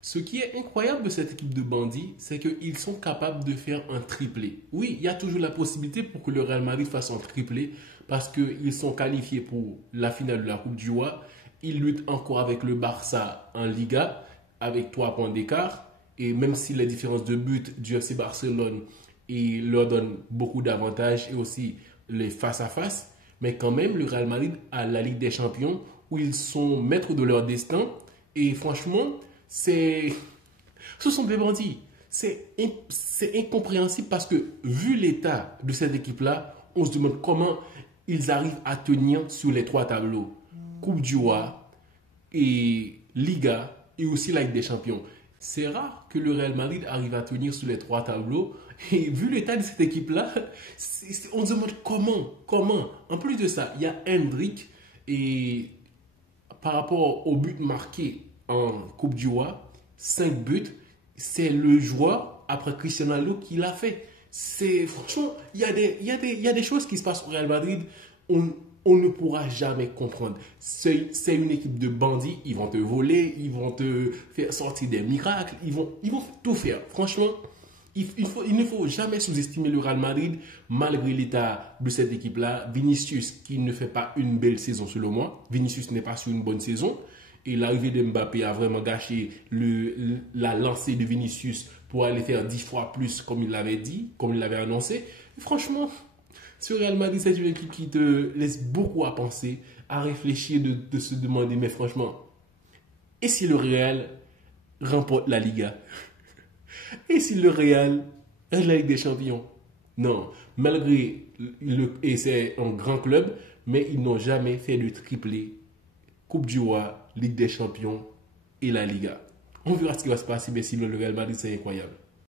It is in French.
Ce qui est incroyable de cette équipe de bandits, c'est qu'ils sont capables de faire un triplé. Oui, il y a toujours la possibilité pour que le Real Madrid fasse un triplé parce qu'ils sont qualifiés pour la finale de la Coupe du Roi. Ils luttent encore avec le Barça en Liga avec 3 points d'écart. Et même si les différences de but du FC Barcelone leur donnent beaucoup d'avantages et aussi les face-à-face, mais quand même, le Real Madrid a la Ligue des Champions où ils sont maîtres de leur destin. Et franchement, c'est, ce sont des bandits. C'est incompréhensible parce que vu l'état de cette équipe-là, on se demande comment ils arrivent à tenir sur les 3 tableaux. Coupe du Roi et Liga et aussi la Ligue des Champions. C'est rare que le Real Madrid arrive à tenir sur les 3 tableaux. Et vu l'état de cette équipe-là, on se demande comment. En plus de ça, il y a Hendrik et par rapport au but marqué en Coupe du Roi, 5 buts, c'est le joueur, après Cristiano Ronaldo, qui l'a fait. C'est, franchement, il y a des choses qui se passent au Real Madrid, on ne pourra jamais comprendre. C'est une équipe de bandits, ils vont te voler, ils vont te faire sortir des miracles, ils vont tout faire. Franchement, il ne faut jamais sous-estimer le Real Madrid, malgré l'état de cette équipe-là. Vinicius, qui ne fait pas une belle saison selon moi. Vinicius n'est pas sur une bonne saison. Et l'arrivée de Mbappé a vraiment gâché la lancée de Vinicius pour aller faire 10 fois plus, comme il l'avait dit, comme il l'avait annoncé. Et franchement, ce Real Madrid, c'est une équipe qui te laisse beaucoup à penser, à réfléchir, de se demander, mais franchement, et si le Real remporte la Liga? Et si le Real est la Ligue des Champions? Non, malgré et c'est un grand club, mais ils n'ont jamais fait de triplé. Coupe du Roi, Ligue des Champions et la Liga. On verra ce qui va se passer, mais sinon le Real Madrid c'est incroyable.